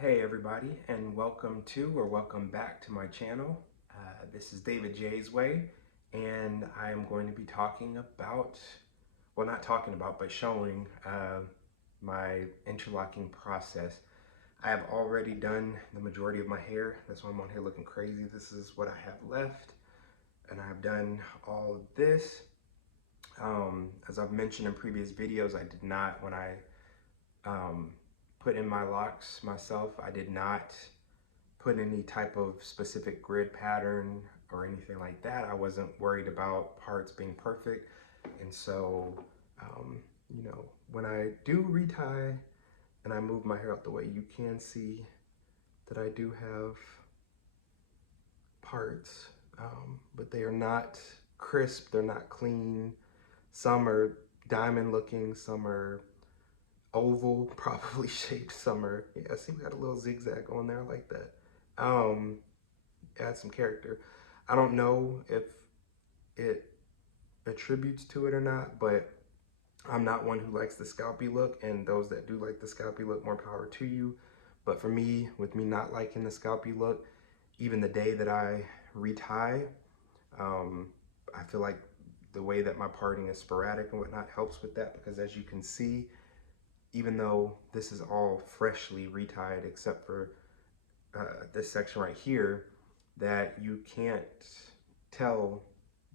Hey everybody, and welcome to or welcome back to my channel. This is David Jaysway, and I am going to be talking about, well, not talking about, but showing my interlocking process. I have already done the majority of my hair. That's why I'm on here looking crazy. This is what I have left, and I've done all of this. As I've mentioned in previous videos, I did not, when I put in my locks myself, I did not put any type of specific grid pattern or anything like that. I wasn't worried about parts being perfect. And so, when I do retie and I move my hair out the way, you can see that I do have parts, but they are not crisp, they're not clean. Some are diamond looking, some are oval, probably shaped, some are, yeah, see we got a little zigzag on there, I like that. Add some character. I don't know if it attributes to it or not, but I'm not one who likes the scalpy look, and those that do like the scalpy look, more power to you. But for me, with me not liking the scalpy look, even the day that I retie, I feel like the way that my parting is sporadic and whatnot helps with that, because as you can see, even though this is all freshly retied except for this section right here, that you can't tell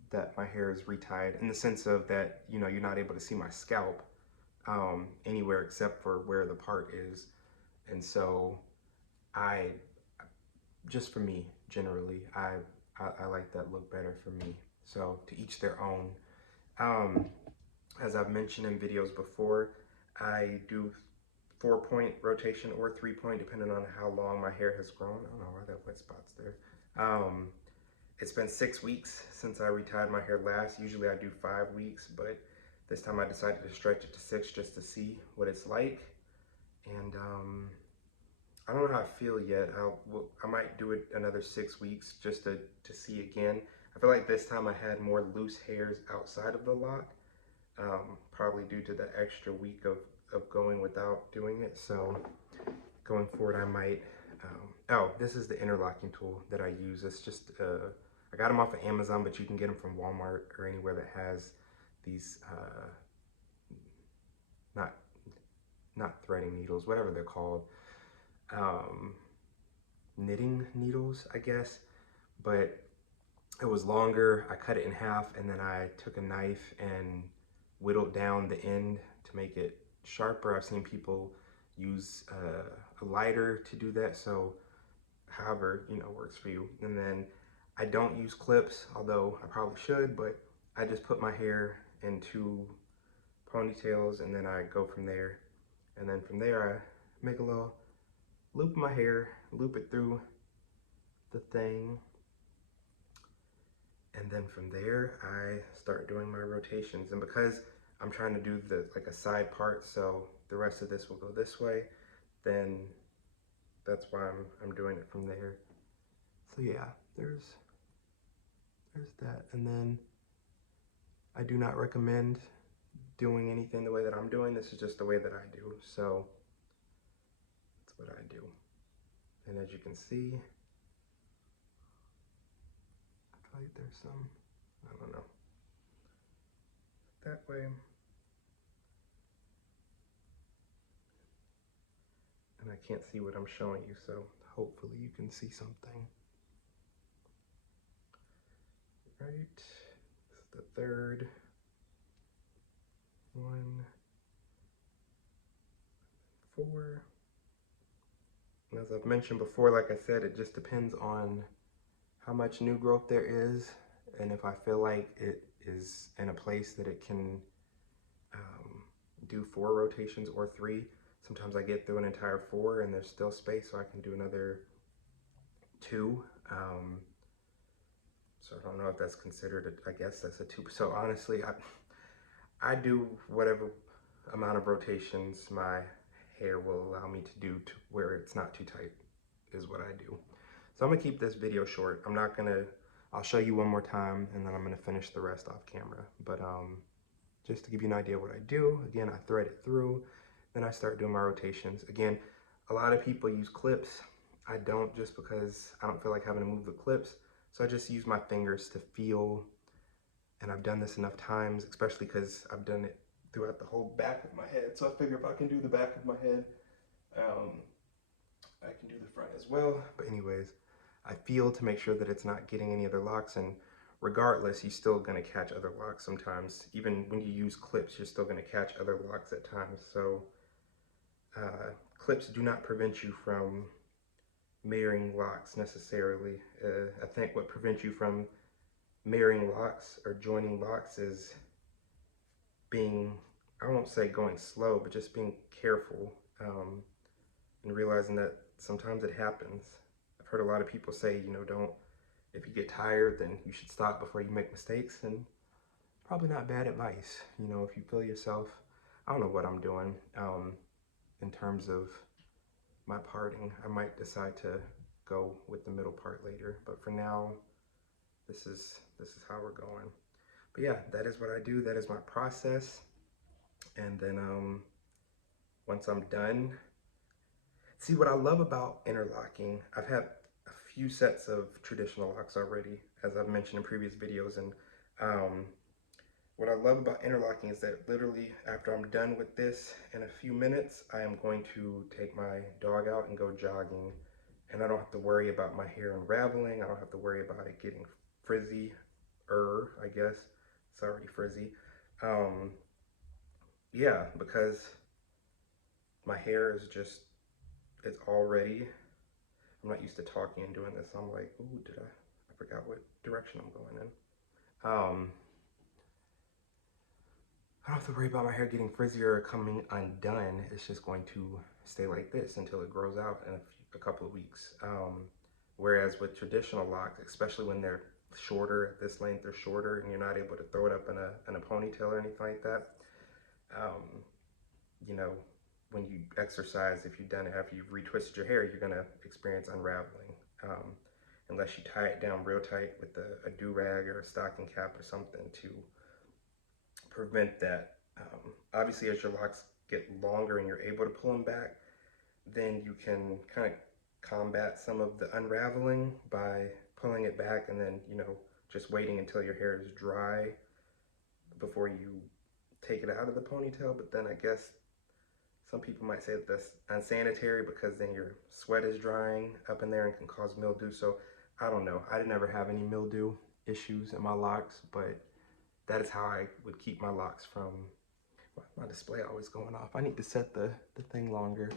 that my hair is retied, in the sense of that, you're not able to see my scalp anywhere except for where the part is. And so just for me, generally, I like that look better for me. So to each their own. As I've mentioned in videos before, I do 4-point rotation or 3-point, depending on how long my hair has grown. I don't know why that wet spot's there. It's been 6 weeks since I retied my hair last. Usually I do 5 weeks, but this time I decided to stretch it to 6 just to see what it's like. And I don't know how I feel yet. I might do it another 6 weeks just to see again. I feel like this time I had more loose hairs outside of the lock, probably due to the extra week of going without doing it. So going forward, I might, oh, this is the interlocking tool that I use. It's just, I got them off of Amazon, but you can get them from Walmart or anywhere that has these, not threading needles, whatever they're called, knitting needles, I guess. But it was longer. I cut it in half, and then I took a knife and whittled down the end to make it sharper. I've seen people use a lighter to do that, so however works for you. And then I don't use clips, although I probably should, but I just put my hair in 2 ponytails, and then I go from there. And then from there I make a little loop in my hair, loop it through the thing, and then from there I start doing my rotations. And because I'm trying to do like a side part, so the rest of this will go this way, then that's why I'm doing it from there. So yeah, there's that. And then I do not recommend doing anything the way that I'm doing. This is just the way that I do. So that's what I do. And as you can see, I feel like there's some, I don't know, that way. And I can't see what I'm showing you, so hopefully you can see something. Right, this is the 3rd one, 4. And as I've mentioned before, like I said, it just depends on how much new growth there is, and if I feel like it is in a place that it can do 4 rotations or 3. Sometimes I get through an entire 4 and there's still space, so I can do another 2. So I don't know if that's considered, I guess that's a 2. So honestly, I do whatever amount of rotations my hair will allow me to do, to where it's not too tight, is what I do. So I'm gonna keep this video short. I'll show you one more time, and then I'm gonna finish the rest off camera. But just to give you an idea of what I do, again, I thread it through, then I start doing my rotations. Again, A lot of people use clips. I don't, just because I don't feel like having to move the clips. So I just use my fingers to feel, and I've done this enough times, especially because I've done it throughout the whole back of my head. So I figure if I can do the back of my head, I can do the front as well. But anyways, I feel to make sure that it's not getting any other locks, and regardless, you're still gonna catch other locks sometimes. Even when you use clips, you're still gonna catch other locks at times. So clips do not prevent you from mirroring locks necessarily. I think what prevents you from mirroring locks or joining locks is being, I won't say going slow, but just being careful, and realizing that sometimes it happens. I've heard a lot of people say, you know, don't, if you get tired, then you should stop before you make mistakes, and probably not bad advice. You know, if you feel yourself, I don't know what I'm doing in terms of my parting. I might decide to go with the middle part later, but for now, this is how we're going. But yeah, that is what I do. That is my process. And then once I'm done, see what I love about interlocking, I've had a few sets of traditional locks already, as I've mentioned in previous videos, and what I love about interlocking is that literally after I'm done with this in a few minutes, I am going to take my dog out and go jogging, and I don't have to worry about my hair unraveling. I don't have to worry about it getting frizzy, I guess. It's already frizzy. Yeah, because my hair is just, it's already, I'm not used to talking and doing this. I'm like, ooh, I forgot what direction I'm going in. I don't have to worry about my hair getting frizzier or coming undone. It's just going to stay like this until it grows out in a couple of weeks. Whereas with traditional locks, especially when they're shorter, at this length, they're shorter, and you're not able to throw it up in a ponytail or anything like that. You know, when you exercise, if you've done it after you've retwisted your hair, you're gonna experience unraveling. Unless you tie it down real tight with a do-rag or a stocking cap or something to prevent that. Obviously, as your locks get longer and you're able to pull them back, then you can kind of combat some of the unraveling by pulling it back and then, you know, just waiting until your hair is dry before you take it out of the ponytail. But then I guess some people might say that that's unsanitary because then your sweat is drying up in there and can cause mildew. So I don't know. I didn't ever have any mildew issues in my locks, but that is how I would keep my locks from, my display always going off. I need to set the thing longer.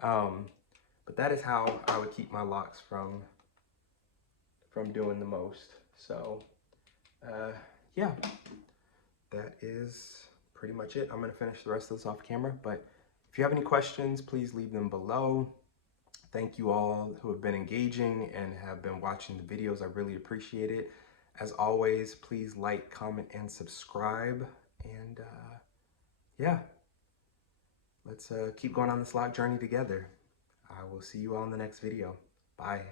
But that is how I would keep my locks from doing the most. So yeah, that is pretty much it. I'm gonna finish the rest of this off camera, but if you have any questions, please leave them below. Thank you all who have been engaging and have been watching the videos. I really appreciate it. As always, please like, comment, and subscribe. And yeah, let's keep going on this lock journey together. I will see you all in the next video. Bye.